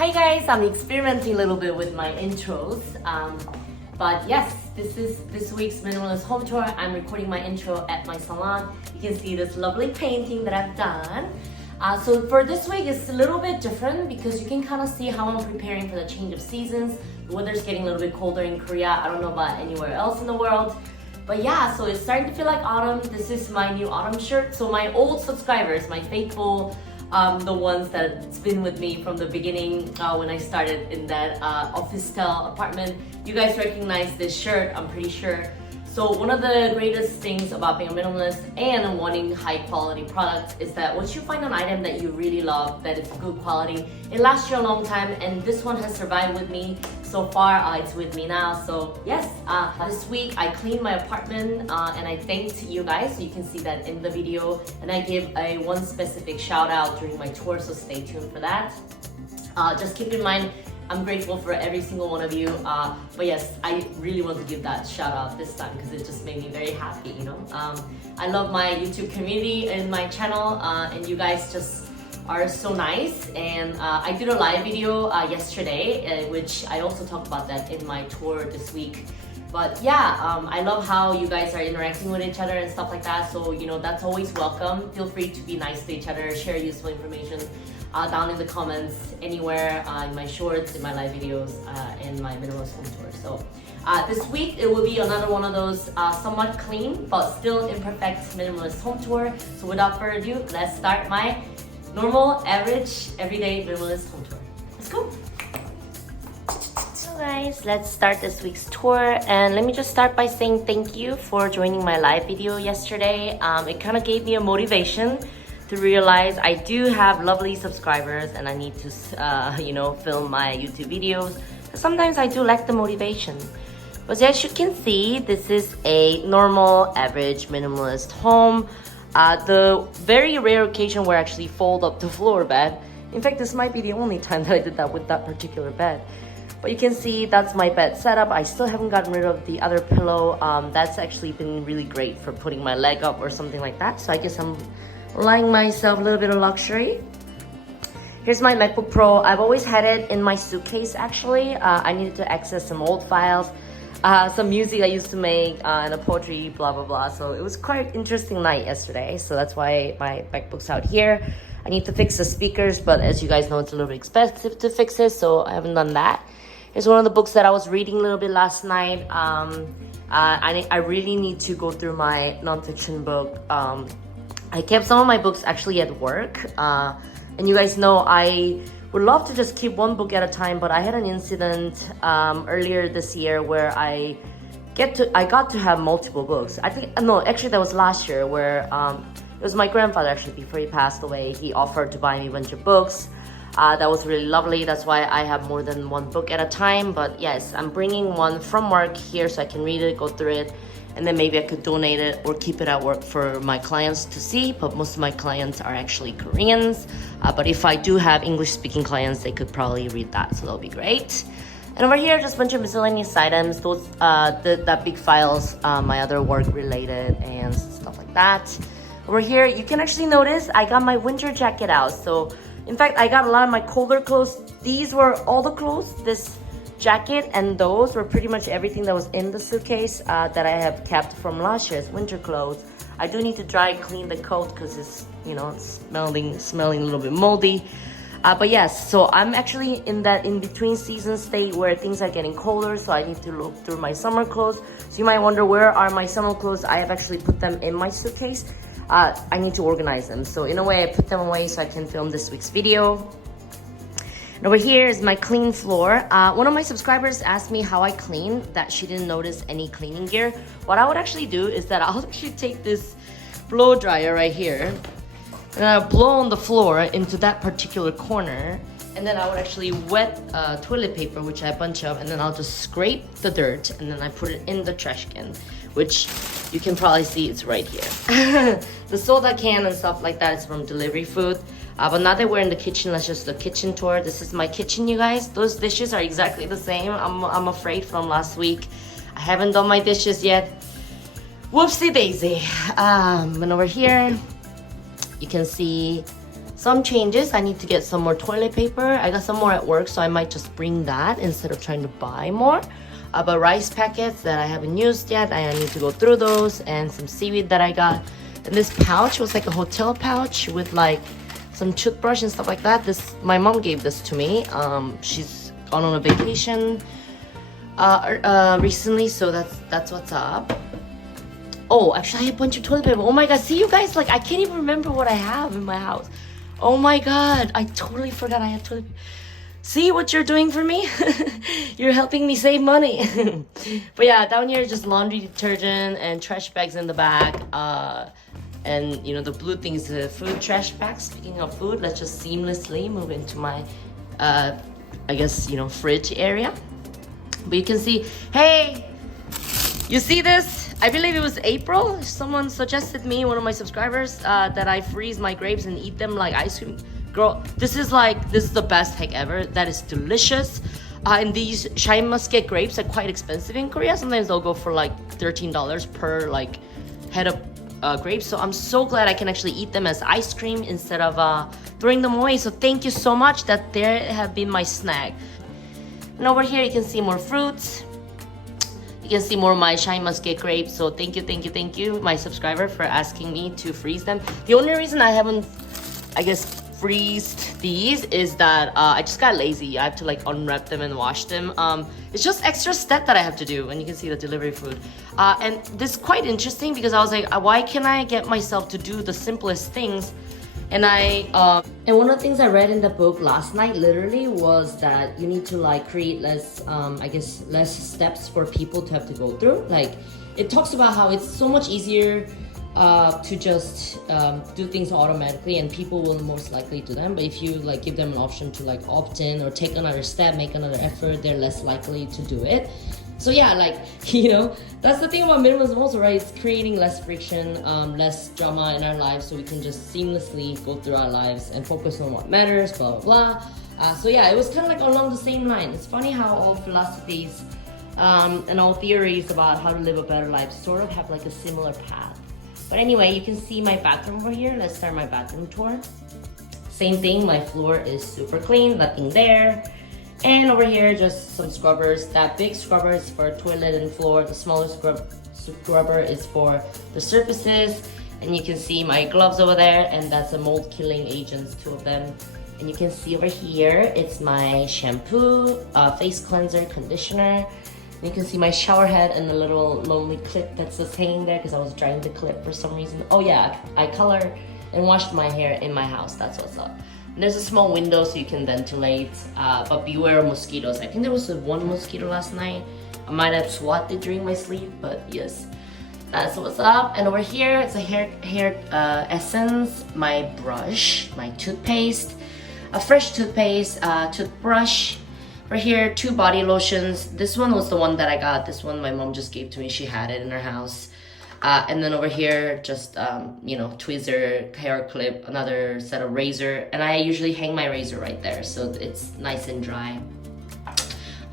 Hi guys, I'm experimenting a little bit with my intros. But yes, this is this week's Minimalist home tour. I'm recording my intro at my salon. You can see this lovely painting that I've done. So for this week, it's a little bit different because you can kind of see how I'm preparing for the change of seasons. The weather's getting a little bit colder in Korea. I don't know about anywhere else in the world. But yeah, so it's starting to feel like autumn. This is my new autumn shirt. So my old subscribers, my faithful, the ones that's been with me from the beginning when I started in that office style apartment, you guys recognize this shirt, I'm pretty sure. So one of the greatest things about being a minimalist and wanting high quality products is that once you find an item that you really love, that it's good quality, it lasts you a long time, and this one has survived with me so far. It's with me now. So yes, this week I cleaned my apartment and I thanked you guys, so you can see that in the video, and I give a one specific shout out during my tour, so stay tuned for that. Just keep in mind, I'm grateful for every single one of you, but yes, I really want to give that shout out this time because it just made me very happy, you know. I love my YouTube community and my channel, and you guys just are so nice. And I did a live video yesterday, which I also talked about that in my tour this week. But yeah, I love how you guys are interacting with each other and stuff like that. So, you know, that's always welcome. Feel free to be nice to each other, share useful information down in the comments, anywhere, in my shorts, in my live videos, and my minimalist home tour. So this week it will be another one of those somewhat clean but still imperfect minimalist home tour. So without further ado, let's start my normal, average, everyday minimalist home tour. Let's go! So guys, let's start this week's tour, and let me just start by saying thank you for joining my live video yesterday. It kind of gave me a motivation to realize I do have lovely subscribers and I need to, you know, film my YouTube videos. Sometimes I do lack the motivation. But as you can see, this is a normal, average, minimalist home. The very rare occasion where I actually fold up the floor bed. In fact, this might be the only time that I did that with that particular bed. But you can see that's my bed setup. I still haven't gotten rid of the other pillow. That's actually been really great for putting my leg up or something like that. So I guess I'm allowing myself a little bit of luxury. Here's my MacBook Pro. I've always had it in my suitcase actually. I needed to access some old files, some music I used to make, and a poetry, blah, blah, blah. So it was quite an interesting night yesterday. So that's why my MacBook's out here. I need to fix the speakers, but as you guys know, it's a little bit expensive to fix it, so I haven't done that. Here's one of the books that I was reading a little bit last night. I really need to go through my nonfiction book. I kept some of my books actually at work, and you guys know I would love to just keep one book at a time, but I had an incident earlier this year where I got to have multiple books. I think, no, actually that was last year, where it was my grandfather actually, before he passed away. He offered to buy me a bunch of books. That was really lovely. That's why I have more than one book at a time. But yes, I'm bringing one from work here so I can read it, go through it, and then maybe I could donate it or keep it at work for my clients to see. But most of my clients are actually Koreans. But if I do have English-speaking clients, they could probably read that, so that'll be great. And over here, just a bunch of miscellaneous items. Those, that big files, my other work-related and stuff like that. Over here, you can actually notice I got my winter jacket out. So, in fact, I got a lot of my colder clothes. These were all the clothes. This jacket and those were pretty much everything that was in the suitcase that I have kept from last year's winter clothes. I do need to dry clean the coat because it's, you know, it's smelling a little bit moldy. But yes, so I'm actually in that in-between season state where things are getting colder, so I need to look through my summer clothes. So you might wonder, where are my summer clothes? I have actually put them in my suitcase. I need to organize them. So in a way, I put them away so I can film this week's video. And over here is my clean floor. One of my subscribers asked me how I clean, that she didn't notice any cleaning gear. What I would actually do is that I'll actually take this blow dryer right here and I'll blow on the floor into that particular corner, and then I would actually wet toilet paper, which I bunch up, and then I'll just scrape the dirt and then I put it in the trash can, which you can probably see it's right here. The soda can and stuff like that is from delivery food. But now that we're in the kitchen, let's just do a kitchen tour. This is my kitchen, you guys. Those dishes are exactly the same, I'm afraid, from last week. I haven't done my dishes yet. Whoopsie daisy. And over here, you can see some changes. I need to get some more toilet paper. I got some more at work, so I might just bring that instead of trying to buy more. But rice packets that I haven't used yet, I need to go through those, and some seaweed that I got. And this pouch was like a hotel pouch with like some toothbrush and stuff like that. My mom gave this to me. She's gone on a vacation recently, so that's what's up. Oh, actually I have a bunch of toilet paper. Oh my god, see you guys, like I can't even remember what I have in my house. Oh my god, I totally forgot I had toilet paper. See what you're doing for me? You're helping me save money. But yeah, down here just laundry detergent and trash bags in the back. And you know, the blue thing is the food trash bags. Speaking of food, let's just seamlessly move into my I guess, you know, fridge area. But you can see, hey, you see this? I believe it was April. Someone suggested me, one of my subscribers, that I freeze my grapes and eat them like ice cream. Girl, this is the best hack ever. That is delicious. And these Shine-Muscat grapes are quite expensive in Korea. Sometimes they'll go for like $13 per like head of grapes. So I'm so glad I can actually eat them as ice cream instead of throwing them away. So thank you so much. That there have been my snack. And over here you can see more fruits. You can see more of my Shine-Muscat grapes. So thank you, my subscriber, for asking me to freeze them. The only reason I haven't, I guess, freezed these is that I just got lazy. I have to like unwrap them and wash them. It's just extra step that I have to do. And you can see the delivery food. And this is quite interesting because I was like, why can't I get myself to do the simplest things? And and one of the things I read in the book last night literally was that you need to like create less, I guess, less steps for people to have to go through. Like it talks about how it's so much easier to just do things automatically, and people will most likely do them. But if you like give them an option to like opt in or take another step, make another effort, they're less likely to do it. So yeah, like, you know, that's the thing about minimalism also, right? It's creating less friction, less drama in our lives, so we can just seamlessly go through our lives and focus on what matters, blah, blah, blah. So yeah, it was kind of like along the same line. It's funny how all philosophies and all theories about how to live a better life sort of have like a similar path. But anyway, you can see my bathroom over here. Let's start my bathroom tour. Same thing, my floor is super clean, nothing there. And over here, just some scrubbers. That big scrubber is for toilet and floor. The smaller scrubber is for the surfaces. And you can see my gloves over there, and that's a mold killing agents, 2 of them. And you can see over here, it's my shampoo, face cleanser, conditioner. And you can see my shower head and the little lonely clip that's just hanging there because I was drying the clip for some reason. Oh yeah, I color and washed my hair in my house. That's what's up. And there's a small window so you can ventilate, but beware of mosquitoes. I think there was one mosquito last night. I might have swatted during my sleep, but yes, that's what's up. And over here, it's a hair essence, my brush, my toothpaste, a fresh toothpaste, toothbrush. Right here, 2 body lotions. This one was the one that I got. This one my mom just gave to me. She had it in her house. And then over here, just, you know, tweezer, hair clip, another set of razor. And I usually hang my razor right there, so it's nice and dry.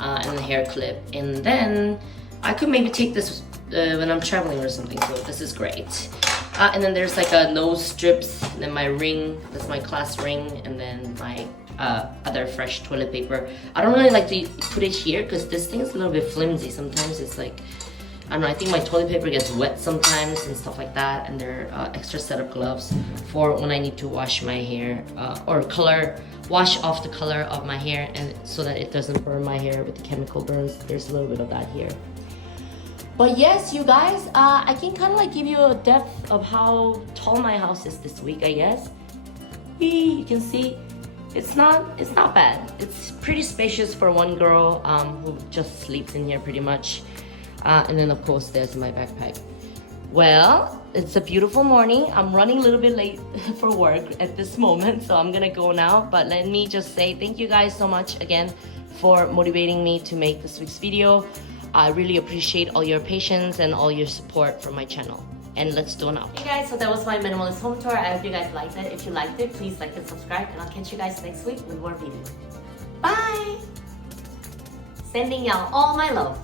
And the hair clip. And then I could maybe take this when I'm traveling or something, so this is great. And then there's like a nose strips, and then my ring, that's my class ring, and then my other fresh toilet paper. I don't really like to put it here because this thing is a little bit flimsy. Sometimes it's like, I don't know, I think my toilet paper gets wet sometimes and stuff like that. And there are extra set of gloves for when I need to wash my hair or wash off the color of my hair, and so that it doesn't burn my hair with the chemical burns. There's a little bit of that here. But yes, you guys, I can kind of like give you a depth of how tall my house is this week, I guess. You can see it's not bad. It's pretty spacious for one girl who just sleeps in here pretty much. And then of course there's my backpack. Well, it's a beautiful morning. I'm running a little bit late for work at this moment, so I'm gonna go now. But let me just say thank you guys so much again for motivating me to make this week's video. I really appreciate all your patience and all your support for my channel. And let's do it now. Hey guys, so that was my minimalist home tour. I hope you guys liked it. If you liked it, please like and subscribe, and I'll catch you guys next week with more videos. Bye! Sending y'all all my love.